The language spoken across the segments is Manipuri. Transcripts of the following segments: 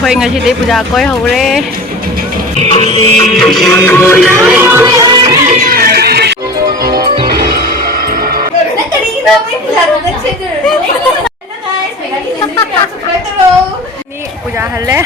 Khơi ngay thì đi puja coi hậu re. Ni puja halle.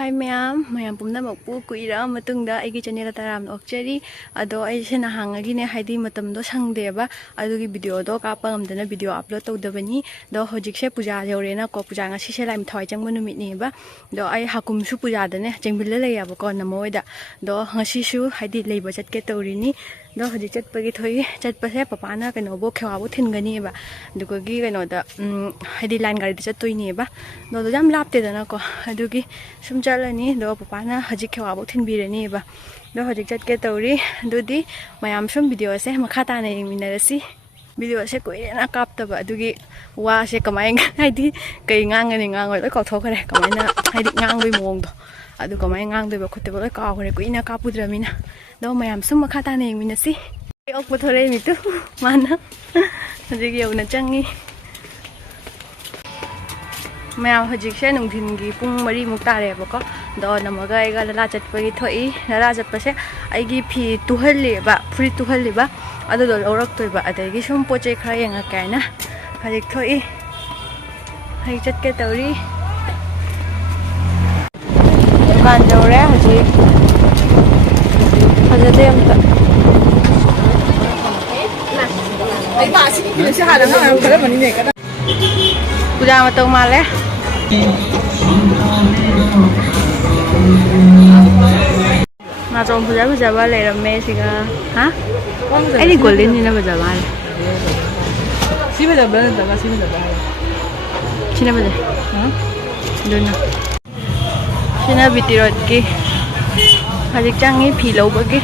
Hi mayam pumna makpu kuira matungda aigi channel taram okcheri ado ai sena hangagi ne haidi matam do sangdeba adugi video do kapa ngamdana video upload tawdabani do hojikse puja jorena ko puja nga sise laim thoi changma numit ni ba do ai hakum su puja dane chengbil layaba ko namoida do ngasi su haidi leiba chatke tawrini do hodi chatpagi thoi chatpase papana kano bo khwabu thingani ba dugogi kano da haidi line gari chattoini ba do jam lapte dana ko adugi sum chalani do papana haji khwabu thinbirani ba do hodi chatke tawri dudi mayam sum video se makhata na yingminarasi video se koina kaptaba adugi wa se kamai haidi kai ngangani ngangoi loi kauthokare kamaina haidi ngangboi mongdo adu kamai ngangdoi ba khotte ba loi kawre koina kapudramina do mayam sum makhata na yingminasi ok thore mitu mana hojigi yona changi mayam hojikse nungthingi pung 3 muk tare bako do namaga aiga lala chatpagi thoi lala chatpase aigi phi tuhalli ba free tuhalli ba adu do lorak toiba adagi sum poche khara yanga kaina hajik thoi hai chatke tawri dukan jawre hajik hajade amta puja matau male na trong puja ba le ramme siga ha ai golden ni na puja male si puja ba na si puja ba china puja ha dona china bitirot ki hajik changi phi lo ba ki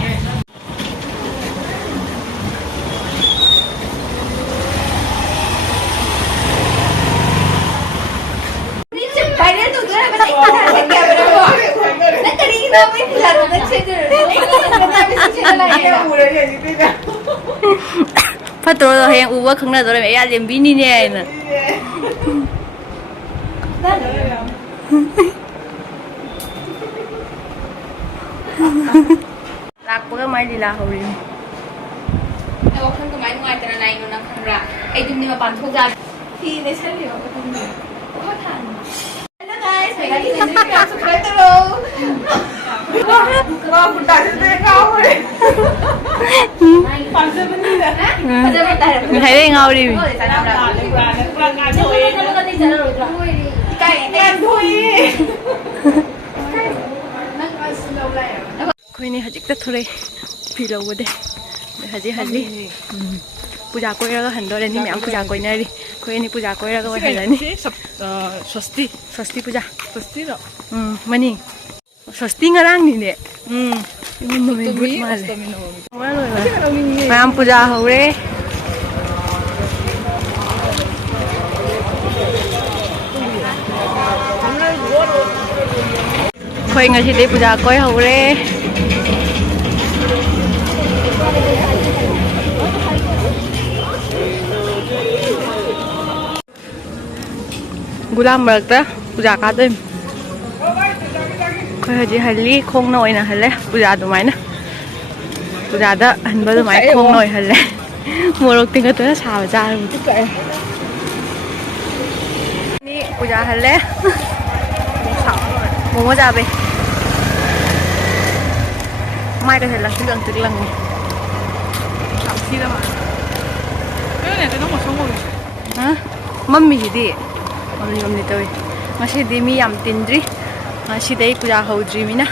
Patro do heng uwa khangna do me ya lembi ni ne na lakpa mai lila hori ai wakhan ko mai ngai tana nai no na khangra ai dum ni ma pan thok ja thi ne chali ba ko tum ko than hello guys mai ga ki subscribe karo ko buta se ka hore panse bani da paja bata hai hai ngauri khoi ni hajik ta thore philo bode haji haji puja koiraga handore ni myam puja koinari khoi ni puja koiraga wa halani swasti puja swasti ro mani swasti ngarang ni ne mami gut male myam puja hore khoi ngasi de puja koi hore gulam marakta puja ka doi khoi haji halli khong noi na halle puja du mai na puja da hanba du mai khong noi halle morok tinga ta sa ba ja ni puja halle momo ja be mai có thể là cái lần này làm chi đâu mà cái này nó một số người hả mami đi mami tôi mà sẽ đi mi am tin đi mà sẽ đây puja hậu đi mi na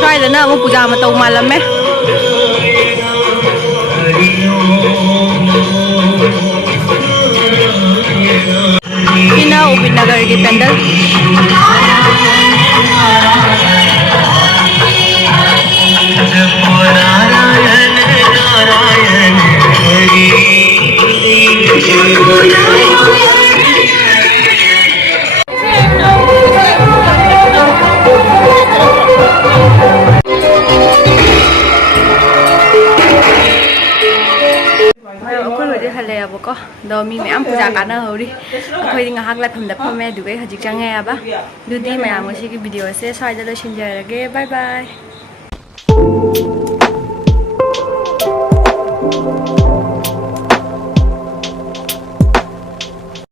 xoay lên nào mà puja mà tàu mà làm mấy khi nào ubin nagar cái pendal ꯂꯣꯏꯁꯜꯂꯦꯕꯀꯣ ꯑꯗꯣ ꯃꯤ ꯃꯌꯥꯝ ꯄꯨꯖꯥ ꯀꯥꯟꯅꯍꯧꯔꯤ ꯑꯩꯈꯣꯏꯗꯤ ꯉꯥꯏꯍꯥꯛ ꯂꯥꯏꯐꯝꯗ ꯐꯝꯃꯦ ꯑꯗꯨꯒ ꯑꯩ ꯍꯧꯖꯤꯛ ꯆꯪꯉꯦꯕ ꯑꯗꯨꯗꯤ ꯃꯌꯥꯝ ꯉꯁꯤꯒꯤ ꯚꯤꯗꯤꯑꯣꯁꯦ ꯁ꯭ꯋꯥꯏꯗ ꯂꯣꯏꯁꯤꯟꯖꯔꯒꯦ ꯕꯥꯏ ꯕꯥꯏ